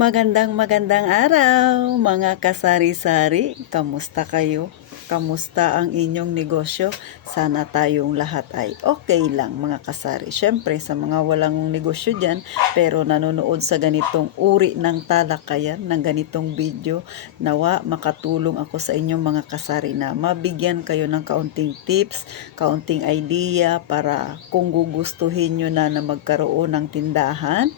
Magandang araw mga kasari-sari. Kamusta kayo? Kamusta ang inyong negosyo? Sana tayong lahat ay okay lang mga kasari. Siyempre sa mga walang negosyo dyan pero nanonood sa ganitong uri ng talakayan, ng ganitong video, nawa makatulong ako sa inyong mga kasari na mabigyan kayo ng kaunting tips, kaunting idea para kung gugustuhin nyo na magkaroon ng tindahan,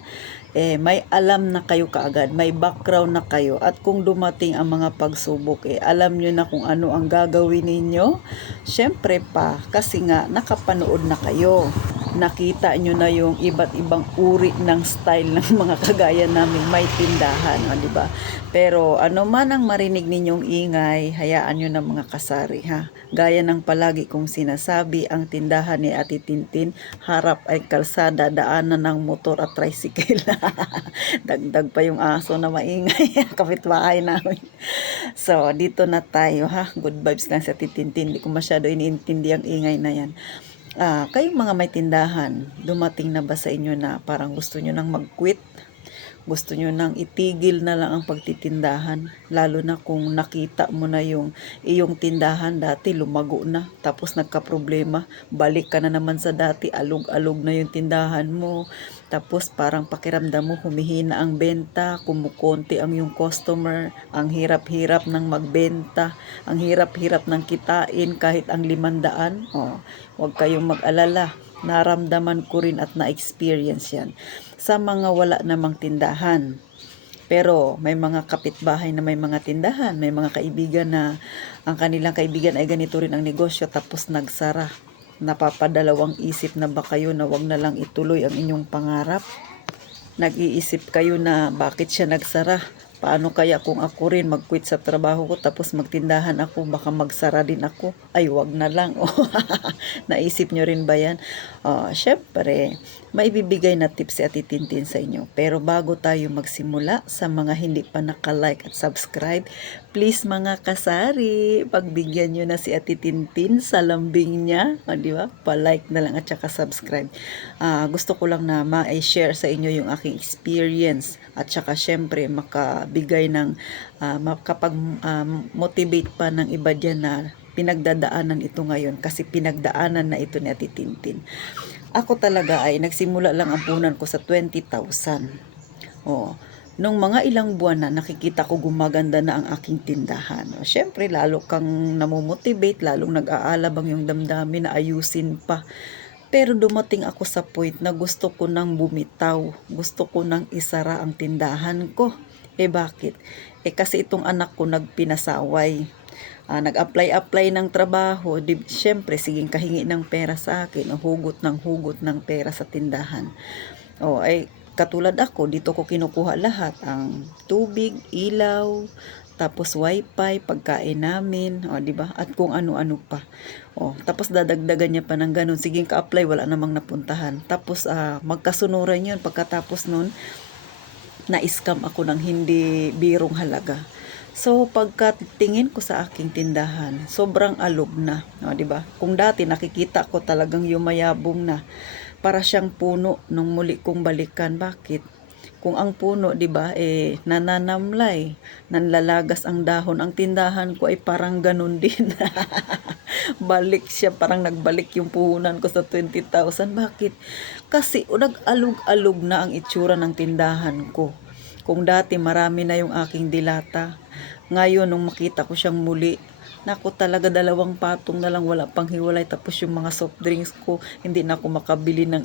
may alam na kayo kaagad, may background na kayo, at kung dumating ang mga pagsubok, alam nyo na kung ano ang gagawin ninyo. Syempre pa, kasi nga nakapanood na kayo, nakita nyo na yung iba't ibang uri ng style ng mga kagaya namin may tindahan, di ba? Pero ano man ang marinig ninyong ingay, hayaan nyo na mga kasari, ha. Gaya ng palagi kong sinasabi, ang tindahan ni Ate Tintin, harap ay kalsada, daanan ng motor at tricycle. Dagdag pa yung aso na maingay, kapitbahay namin. So, dito na tayo, ha. Good vibes lang sa Ate Tintin. Hindi ko masyado iniintindi ang ingay na yan. Kayong mga may tindahan, dumating na ba sa inyo na parang gusto nyo nang mag-quit? Gusto nyo nang itigil na lang ang pagtitindahan, lalo na kung nakita mo na yung iyong tindahan dati lumago na, tapos nagka-problema, balik ka na naman sa dati, alog-alog na yung tindahan mo, tapos parang pakiramdam mo humihina ang benta, kumukonti ang yung customer, ang hirap-hirap ng magbenta, ang hirap-hirap ng kitain kahit ang 500. Huwag kayong mag-alala, naramdaman ko rin at na-experience yan sa mga wala namang tindahan. Pero may mga kapitbahay na may mga tindahan, may mga kaibigan na ang kanilang kaibigan ay ganito rin ang negosyo tapos nagsara. Napapadalawang isip na ba kayo na wag na lang ituloy ang inyong pangarap? Nag-iisip kayo na bakit siya nagsara? Paano kaya kung ako rin mag-quit sa trabaho ko tapos magtindahan ako, baka magsara din ako? Ay, wag na lang. Naisip nyo rin ba yan? Syempre, maibibigay na tips si Ate Tintin sa inyo. Pero bago tayo magsimula, sa mga hindi pa naka-like at subscribe, please mga kasari, pagbigyan nyo na si Ate Tintin sa lambing niya. Di ba? Pa-like na lang at saka subscribe. Gusto ko lang na ma-share sa inyo yung aking experience at saka syempre makabigay ng makapag-motivate pa ng iba dyan na pinagdadaanan ito ngayon kasi pinagdaanan na ito ni Ate Tintin. Ako talaga ay nagsimula lang ang punan ko sa 20,000. Nung mga ilang buwan na nakikita ko gumaganda na ang aking tindahan. Syempre lalo kang namomotivate, lalong nag-aalabang yung damdamin na ayusin pa. Pero dumating ako sa point na gusto ko nang bumitaw. Gusto ko nang isara ang tindahan ko. Bakit? Kasi itong anak ko nagpinasaway. Nag-apply ng trabaho. Siyempre, siging kahingi ng pera sa akin. Hugot ng pera sa tindahan. Katulad ako, dito ko kinukuha lahat. Ang tubig, ilaw, tapos wifi, pagkain namin, diba? At kung ano-ano pa. Tapos dadagdagan niya pa ng ganun. Sige ka-apply, wala namang napuntahan. Tapos magkasunuran yun. Pagkatapos nun, na-scam ako ng hindi birong halaga. So pagkatingin ko sa aking tindahan, sobrang alog na, diba? Kung dati nakikita ko talagang yumayabong na, para siyang puno nung muli kong balikan. Bakit? Kung ang puno, 'di ba, nananamlay, nanlalagas ang dahon, ang tindahan ko ay parang ganun din. Balik siya, parang nagbalik yung puhunan ko sa 20,000. Bakit? Kasi nag-alog-alog na ang itsura ng tindahan ko. Kung dati marami na yung aking dilata, ngayon nung makita ko siyang muli, naku talaga, 2 patong na lang, wala pang hiwalay. Tapos yung mga soft drinks ko, hindi na ako makabili ng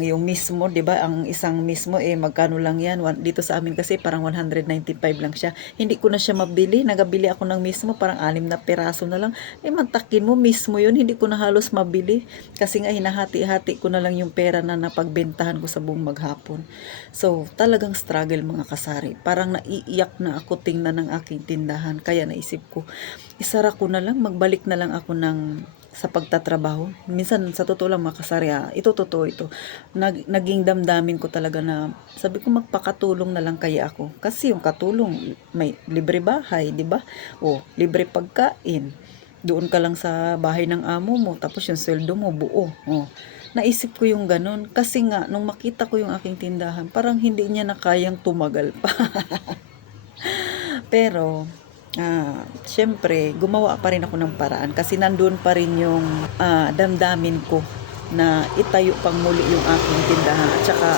yung mismo, 'di ba? Ang isang mismo magkano lang 'yan? Dito sa amin kasi parang 195 lang siya. Hindi ko na siya mabili. Nagabili ako ng mismo, parang 6 na piraso na lang. Mantakin mo mismo 'yun, hindi ko na halos mabili kasi nga hinahati-hati ko na lang yung pera na napagbentahan ko sa buong maghapon. So, talagang struggle mga kasari. Parang naiiyak na ako tingnan ng aking tindahan. Kaya naisip ko, isara ko na lang, magbalik na lang ako sa pagtatrabaho. Minsan sa totoo lang mga kasari, ito totoo ito. Naging damdamin ko talaga na sabi ko magpakatulong na lang kaya ako. Kasi yung katulong, may libre bahay, di ba? Libre pagkain. Doon ka lang sa bahay ng amo mo, tapos yung sweldo mo buo. naisip ko yung ganun. Kasi nga, nung makita ko yung aking tindahan, parang hindi niya na kayang tumagal pa. Pero, syempre, gumawa pa rin ako ng paraan. Kasi nandun pa rin yung damdamin ko na itayo pang muli yung aking tindahan. At saka,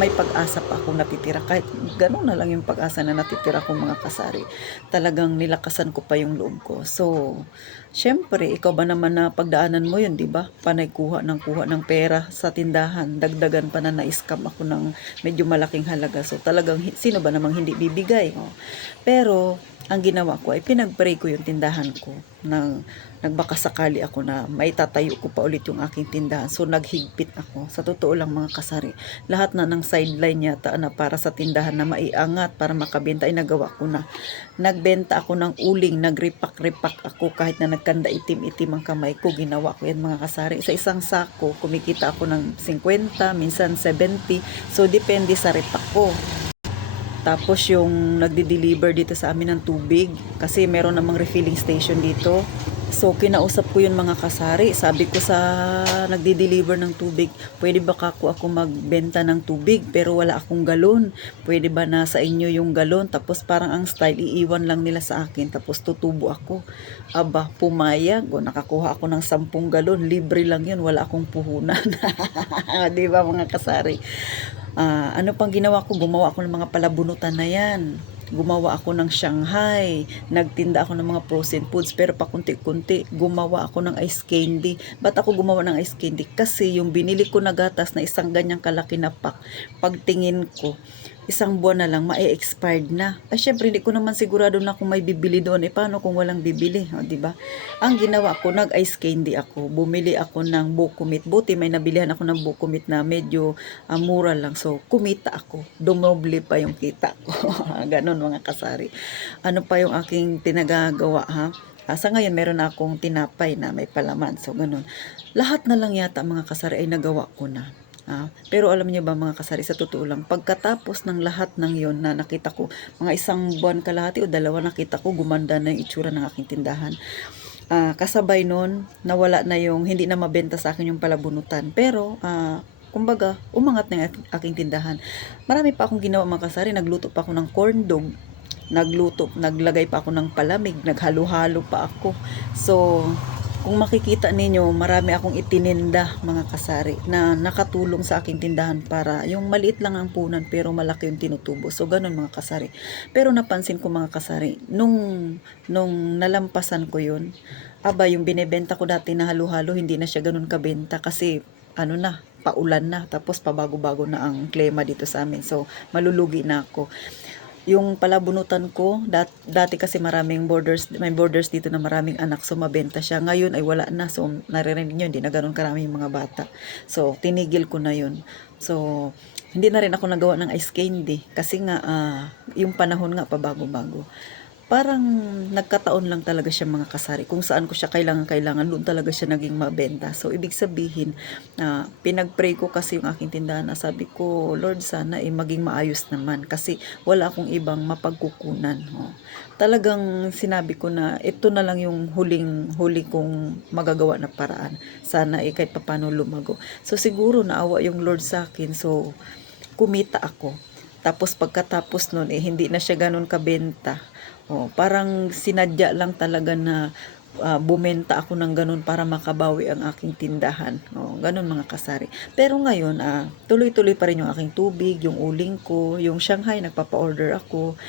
may pag-asa pa akong natitira. Kahit ganun na lang yung pag-asa na natitira kong mga kasari. Talagang nilakasan ko pa yung loob ko. So, syempre, ikaw ba naman na pagdaanan mo yun, di ba? Panay kuha ng pera sa tindahan. Dagdagan pa na na-scam ako ng medyo malaking halaga. So, talagang sino ba namang hindi bibigay? Oh. Pero, ang ginawa ko ay pinag-pray ko yung tindahan ko. Nagbaka sakali ako na maitatayo ko pa ulit yung aking tindahan. So, naghigpit ako. Sa totoo lang mga kasari, lahat na ng sideline yata na para sa tindahan na maiangat para makabenta ay nagawa ko na. Nagbenta ako ng uling, nagripak-ripak ako kahit na nagkanda itim-itim ang kamay ko. Ginawa ko yan mga kasari. Sa isang sako, kumikita ako ng 50, minsan 70. So, depende sa ripak ko. Tapos yung nagde-deliver dito sa amin ng tubig kasi meron namang refilling station dito. So kinausap ko yun mga kasari. Sabi ko sa nagde-deliver ng tubig, pwede ba ako magbenta ng tubig pero wala akong galon? Pwede ba nasa inyo yung galon? Tapos parang ang style, iiwan lang nila sa akin tapos tutubo ako. Aba, pumayag. O, nakakuha ako ng 10 galon. Libre lang yun. Wala akong puhunan. Di ba mga kasari? Ano pang ginawa ko? Gumawa ako ng mga palabunutan na yan. Gumawa ako ng Shanghai. Nagtinda ako ng mga frozen foods. Pero pakunti-kunti, gumawa ako ng ice candy. Ba't ako gumawa ng ice candy? Kasi yung binili ko na gatas na isang ganyang kalaki na pack, pagtingin ko, isang buwan na lang, ma-expired na. Ay, syempre, hindi ko naman sigurado na kung may bibili doon. Paano kung walang bibili? O, diba? Ang ginawa ko, nag-ice candy ako. Bumili ako ng buko meat. Buti, may nabilihan ako ng buko meat na medyo mura lang. So, kumita ako. Dumoble pa yung kita ko. Ganon, mga kasari. Ano pa yung aking tinagagawa, ha? Sa ngayon, meron akong tinapay na may palaman. So, ganon. Lahat na lang yata, mga kasari, ay nagawa ko na. Pero alam niyo ba mga kasari, sa totoo lang, pagkatapos ng lahat ng yon na nakita ko, mga isang buwan kalahati o dalawa, nakita ko gumanda na yung itsura ng aking tindahan. Kasabay nun, nawala na yung, hindi na mabenta sa akin yung palabunutan. Pero, kumbaga, umangat na yung aking tindahan. Marami pa akong ginawa mga kasari, nagluto pa ako ng corn dog, naglagay pa ako ng palamig, naghalo-halo pa ako. So, kung makikita ninyo, marami akong itininda mga kasari na nakatulong sa aking tindahan para yung maliit lang ang punan pero malaki yung tinutubo. So ganun mga kasari. Pero napansin ko mga kasari, nung nalampasan ko yun, yung binebenta ko dati na halo-halo, hindi na siya ganun kabenta kasi paulan na, tapos pabago-bago na ang klima dito sa amin. So malulugi na ako. Yung palabunutan ko, dati kasi may borders dito na maraming anak, so mabenta siya. Ngayon ay wala na, so naririnig nyo, hindi na ganun karami yung mga bata. So, tinigil ko na yun. So, hindi na rin ako nagawa ng ice candy, kasi nga, yung panahon nga, pabago-bago. Parang nagkataon lang talaga siya mga kasari. Kung saan ko siya kailangan, doon talaga siya naging mabenta. So, ibig sabihin, pinag-pray ko kasi yung aking tindahan na sabi ko, Lord, sana maging maayos naman. Kasi wala akong ibang mapagkukunan. Talagang sinabi ko na ito na lang yung huli kong magagawa na paraan. Sana kahit papano lumago. So, siguro naawa yung Lord sa akin. So, kumita ako. Tapos pagkatapos nun, hindi na siya ganun kabenta. Parang sinadya lang talaga na bumenta ako ng ganun para makabawi ang aking tindahan. Ganun mga kasari. Pero ngayon, tuloy-tuloy pa rin yung aking tubig, yung uling ko, yung Shanghai, nagpapa-order ako.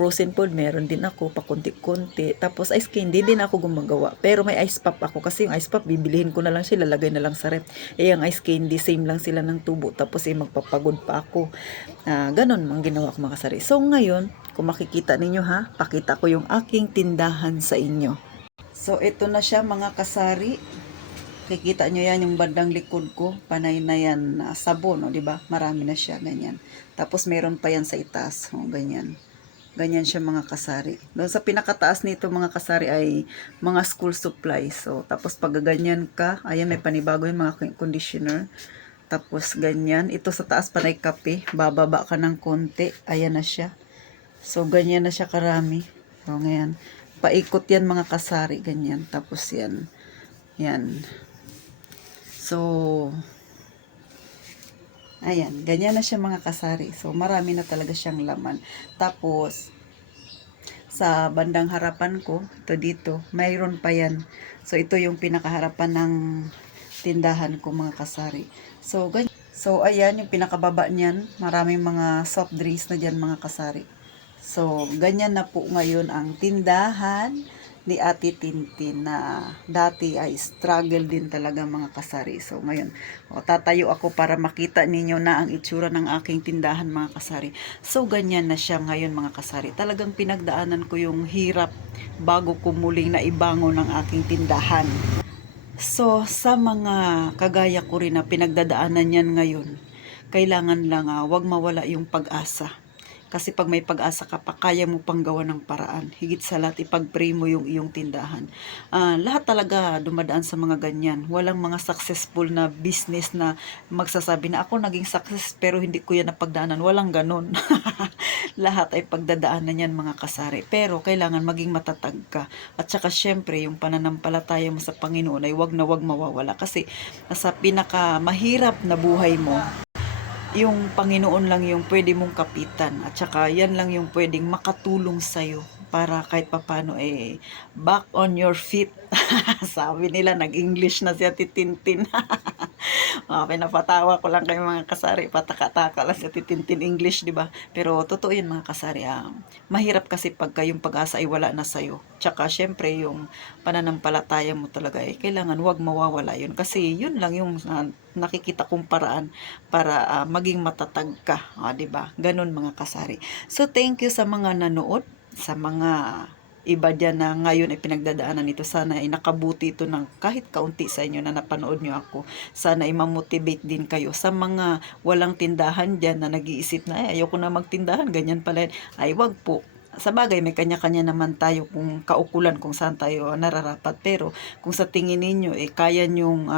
Frozen food, meron din ako, pakunti-kunti. Tapos ice candy, din ako gumagawa. Pero may ice pop ako kasi yung ice pop, bibilihin ko na lang siya, lalagay na lang sa rep. Yung ice candy, same lang sila ng tubo. Tapos magpapagod pa ako. Ganun ang ginawa ko mga kasari. So ngayon, kung makikita ninyo pakita ko yung aking tindahan sa inyo. So, ito na siya mga kasari. Kikita nyo yan yung bandang likod ko. Panay na yan, sabon, di ba? Marami na siya, ganyan. Tapos, meron pa yan sa itaas. Ganyan. Ganyan siya mga kasari. Doon sa pinakataas nito mga kasari ay mga school supplies. So, tapos pag ganyan ka, ayan may panibago yung mga conditioner. Tapos, ganyan. Ito sa taas panay kape. Bababa ka ng konti. Ayan na siya. So, ganyan na siya karami. So, ngayon. Paikot yan mga kasari. Ganyan. Tapos yan. Yan. So, Ayan, ganyan na siya mga kasari. So, marami na talaga siyang laman. Tapos, sa bandang harapan ko, ito dito, mayroon pa yan. So, ito yung pinakaharapan ng tindahan ko mga kasari. So, ganyan. So, ayan, yung pinakababa niyan, maraming mga soft drinks na dyan mga kasari. So, ganyan na po ngayon ang tindahan ni Ate Tintin na dati ay struggle din talaga mga kasari. So, ngayon, tatayo ako para makita ninyo na ang itsura ng aking tindahan mga kasari. So, ganyan na siya ngayon mga kasari. Talagang pinagdaanan ko yung hirap bago ko muling naibangon ang aking tindahan. So, sa mga kagaya ko rin na pinagdadaanan yan ngayon, kailangan lang wag mawala yung pag-asa. Kasi pag may pag-asa ka pa, kaya mo pang gawa ng paraan. Higit sa lahat, ipag-pray mo yung iyong tindahan. Lahat talaga dumadaan sa mga ganyan. Walang mga successful na business na magsasabi na ako naging success pero hindi ko yan napagdaanan. Walang ganon. Lahat ay pagdadaanan yan mga kasari. Pero kailangan maging matatag ka. At saka syempre, yung pananampalataya mo sa Panginoon ay wag na wag mawawala. Kasi nasa pinaka mahirap na buhay mo, yung Panginoon lang yung pwede mong kapitan at saka yan lang yung pwedeng makatulong sa'yo para kahit papano back on your feet. Sabi nila nag-English na siya titintin. Pinapatawa ko lang kayo mga kasari, pataka-taka lang siya titintin English, di ba? Pero totoo yun mga kasari. Mahirap kasi pagka yung pag-asa ay wala na sa'yo. Tsaka syempre yung pananampalataya mo talaga kailangan wag mawawala yun kasi yun lang yung nakikita kong paraan para maging matatag ka, 'di ba? Ganun mga kasari. So thank you sa mga nanood, sa mga iba dyan na ngayon ay pinagdadaanan nito. Sana ay nakabuti ito ng kahit kaunti sa inyo na napanood nyo ako. Sana ay mamotivate din kayo. Sa mga walang tindahan dyan na nag-iisip na ayoko na magtindahan, ganyan pala. Ay wag po. Sa bagay, may kanya-kanya naman tayo kung kaukulan kung saan tayo nararapat. Pero kung sa tingin ninyo, kaya nyong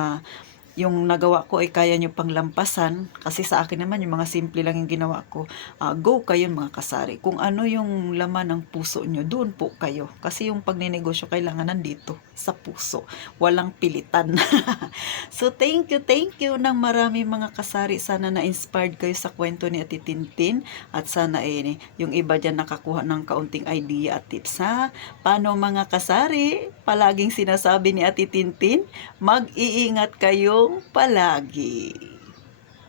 yung nagawa ko ay kaya nyo pang lampasan, kasi sa akin naman yung mga simple lang yung ginawa ko, go kayo mga kasari. Kung ano yung laman ng puso nyo, doon po kayo. Kasi yung pagnenegosyo kailangan nandito, sa puso. Walang pilitan. So thank you ng marami mga kasari. Sana na-inspired kayo sa kwento ni Ate Tintin. At sana yung iba dyan nakakuha ng kaunting idea at tips ha. Paano mga kasari? Palaging sinasabi ni Ate Tintin, mag-iingat kayong palagi.